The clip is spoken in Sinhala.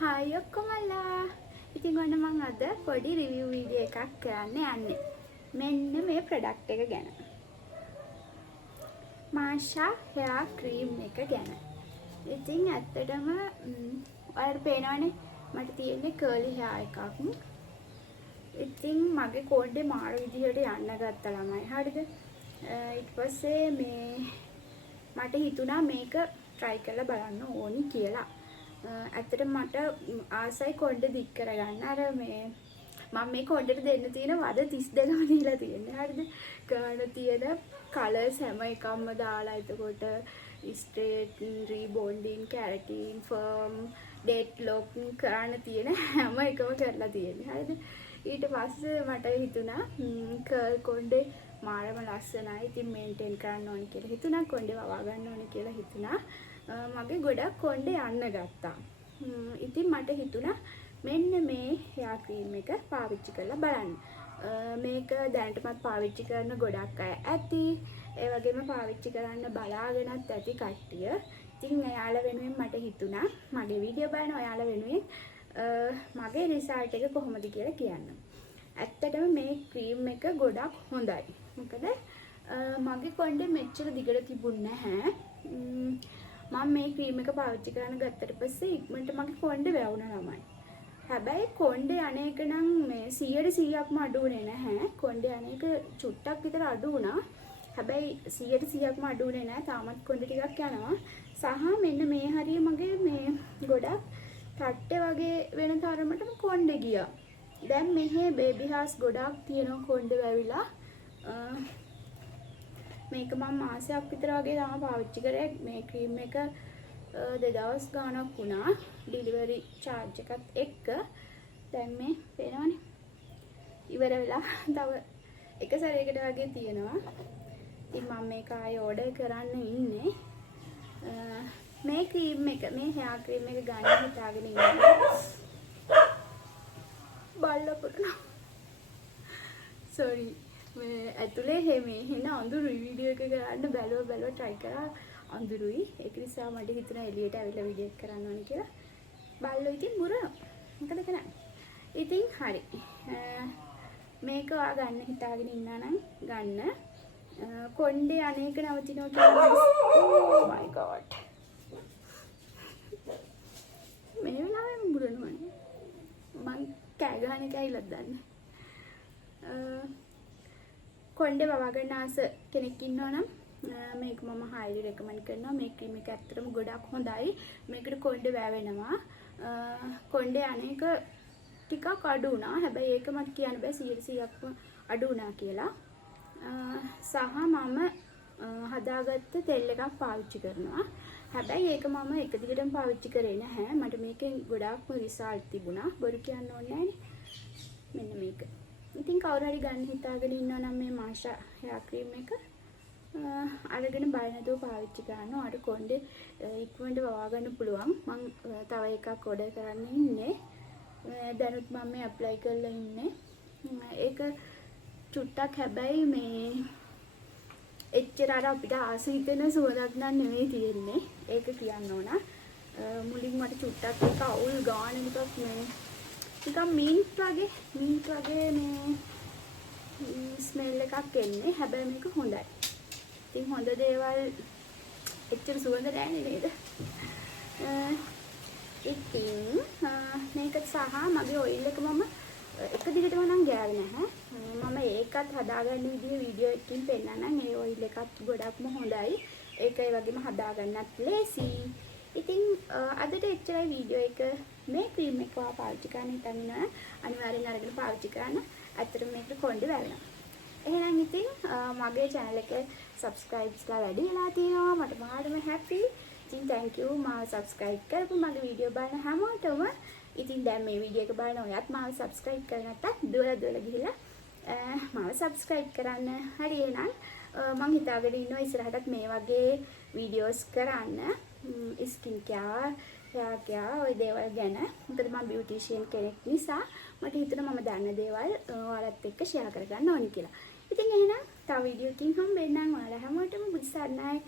Hai ඔක්කොමලා. ඉතින් ඔන්න මම අද පොඩි රිවිව් වීඩියෝ එකක් කරන්න යන්නේ. මෙන්න මේ ප්‍රොඩක්ට් එක ගැන. මාෂා hair cream එක ගැන. ඉතින් ඇත්තටම ඔයාලට පේනවනේ මට තියෙන්නේ curly hair එකක්. ඉතින් මගේ කොණ්ඩේ මාර විදිහට යන්න ගත්තා ළමයි. හරිද? ඊට පස්සේ මට හිතුණා මේක try කරලා බලන්න ඕනි කියලා. ඇත්තට මට ආසයි කොණ්ඩේ දික් කරගන්න. අර මම මේ කොණ්ඩේට දෙන්න තියෙන වද 32ම දීලා තියෙන්නේ. හරිද? ගාන තියෙන කලර්ස් හැම එකක්ම දාලා එතකොට straight, rebonding, කැරටින්, firm, dead lock කරන්න තියෙන හැම එකම කරලා තියෙන්නේ. හරිද? ඊට පස්සේ මට හිතුණා කර්ල් කොණ්ඩේ මාරම ලස්සනයි. ඉතින් මේන්ටේන් කරන්න ඕනි කියලා හිතුණා. කොණ්ඩේ වවා ගන්න ඕනි කියලා හිතුණා. මගේ ගොඩක් කොණ්ඩේ යන්න ගත්තා. ඉතින් මට හිතුණා මෙන්න මේ hair cream එක පාවිච්චි කරලා බලන්න. මේක දැනටමත් පාවිච්චි කරන ගොඩක් අය ඇති. ඒ වගේම පාවිච්චි කරන්න බලාගෙනත් ඇති කට්ටිය. ඉතින් එයාලා වෙනුවෙන් මට හිතුණා මගේ වීඩියෝ බලන ඔයාලා වෙනුවෙන් මගේ රිසල්ට් එක කොහොමද කියලා කියන්න. ඇත්තටම මේ ක්‍රීම් එක ගොඩක් හොඳයි. මොකද මගේ කොණ්ඩේ මෙච්චර දිගට තිබුණේ නැහැ. මම මේ ක්‍රීම් එක පාවිච්චි කරන්න ගත්තට පස්සේ ඉක්මනට මගේ කොණ්ඩේ වැවුණා ළමයි. හැබැයි කොණ්ඩේ අනේක නම් මේ 100%ක්ම අඩු වුණේ නැහැ. කොණ්ඩේ අනේක චුට්ටක් විතර අඩු වුණා. හැබැයි 100%ක්ම අඩු වුණේ නැහැ. තාමත් කොණ්ඩේ ටිකක් යනවා. සහ මෙන්න මේ හරිය මගේ මේ ගොඩක් තට්ටේ වගේ වෙන තරමටම කොණ්ඩේ ගියා. දැන් මෙහි බේබි හාස් ගොඩක් තියෙනවා කොණ්ඩේ වැවිලා. මේක මම මාසයක් විතර වගේ තමයි පාවිච්චි කරේ. මේ ක්‍රීම් එක 2000 ගාණක් වුණා ඩෙලිවරි charge එකත් එක්ක. දැන් මේ පේනවනේ ඉවර වෙලා තව එක සැරයකට වගේ තියෙනවා. ඉතින් මම මේක ආයෙ ඕඩර් කරන්න ඉන්නේ. මේ ක්‍රීම් එක මේ hair cream එක ගන්න හිතාගෙන ඉන්නේ. බල්ලා පුරනවා. sorry. මේ ඇතුලේ මේ හින අඳුරු වීඩියෝ එක කරන්න බැලුවා try කරා අඳුරුයි. ඒක නිසා මට හිතුණා එළියට ඇවිල්ලා වීඩියෝ එක කරන්න ඕනේ කියලා. බල්ලෝ ඉතින් මුරනවා. මොකද කරන්නේ? ඉතින් හරි. මේක ඔයා ගන්න හිතාගෙන ඉන්නා නම් ගන්න. කොණ්ඩේ අනේක නවතිනවා කියලා. oh my god. මේ වෙලාවෙම මුරනවනේ. මං කෑ ගහන එක ඇයිලද දන්නේ. කොණ්ඩේ වවා ගන්න ආස කෙනෙක් ඉන්නවා නම් මේක මම highly recommend කරනවා. මේ ක්‍රීම් එක ඇත්තටම ගොඩක් හොඳයි. මේකට කොණ්ඩේ වැවෙනවා. කොණ්ඩේ අනේක ටිකක් අඩු වුණා. හැබැයි ඒක මට කියන්න බෑ 100%ක්ම අඩු වුණා කියලා. සහ මම හදාගත්ත තෙල් එකක් පාවිච්චි කරනවා. හැබැයි ඒක මම එක දිගටම පාවිච්චි කරේ නැහැ. මට මේකෙන් ගොඩාක්ම රිසල්ට් තිබුණා. බොරු කියන්න ඕනේ නැහැනේ. මෙන්න මේක. ඉතින් කවුරු හරි ගන්න හිතාගෙන ඉන්නවා නම් මේ මාෂා hair cream එක අරගෙන බය නැතුව පාවිච්චි කරන්න. ඔයාලට කොණ්ඩේ ඉක්මනට වවා ගන්න පුළුවන්. මම තව එකක් ඕඩර් කරන්න ඉන්නේ. දැනුත් මම මේ ඇප්ලයි කරලා ඉන්නේ. ඒක චුට්ටක් හැබැයි මේ එච්චර අර අපිට ආස හිතෙන සුවඳක් නම් නෙවෙයි තියෙන්නේ. ඒක කියන්න ඕන. මුලින් මට චුට්ටක් ඒක අවුල් ගාන එකක් මේ නිකන් මින්ට් වගේ මේ ස්මෙල් එකක් එන්නේ. හැබැයි මේක හොඳයි. ඉතින් හොඳ දේවල් එච්චර සුවඳ නැහැ නේද? ඉතින් මේක සහ මගේ ඔයිල් එක මම එක දිගටම නම් ගෑවේ නැහැ. මම ඒකත් හදාගන්න විදිහ වීඩියෝ එකකින් පෙන්නන්නම්. ඒ ඔයිල් එකත් ගොඩක්ම හොඳයි. ඒක ඒ වගේම හදාගන්නත් ලේසි. ඉතින් අදට එච්චරයි වීඩියෝ එක. මේ ක්‍රීම් එක පාවිච්චි කරන්න හිතන්න අනිවාර්යෙන් අරගෙන පාවිච්චි කරන්න. ඇත්තටම මේක කොණ්ඩේ වැවෙනවා. එහෙනම් ඉතින් මගේ channel එක subscribesලා වැඩි වෙලා තියෙනවා. මට මාරම happy. ඉතින් thank you මාව subscribe කරපු මගේ වීඩියෝ බලන හැමෝටම. ඉතින් දැන් මේ වීඩියෝ එක බලන ඔයත් මාව subscribe කරගෙන නැත්තම් දුවලා ගිහිල්ලා මාව subscribe කරන්න. හරි එහෙනම් මම හිතාගෙන ඉන්නවා ඉස්සරහටත් මේ වගේ වීඩියෝස් කරන්න. skin care, hair care ඔය දේවල් ගැන. මොකද මම beautician කෙනෙක් නිසා මට හිතුණා මම දන්න දේවල් ඔයාලත් එක්ක share කරගන්න ඕනි කියලා. ඉතින් එහෙනම් තව වීඩියෝ එකකින් හම්බෙන්නම්. ඔයාලා හැමෝටම බුදු සරණයි.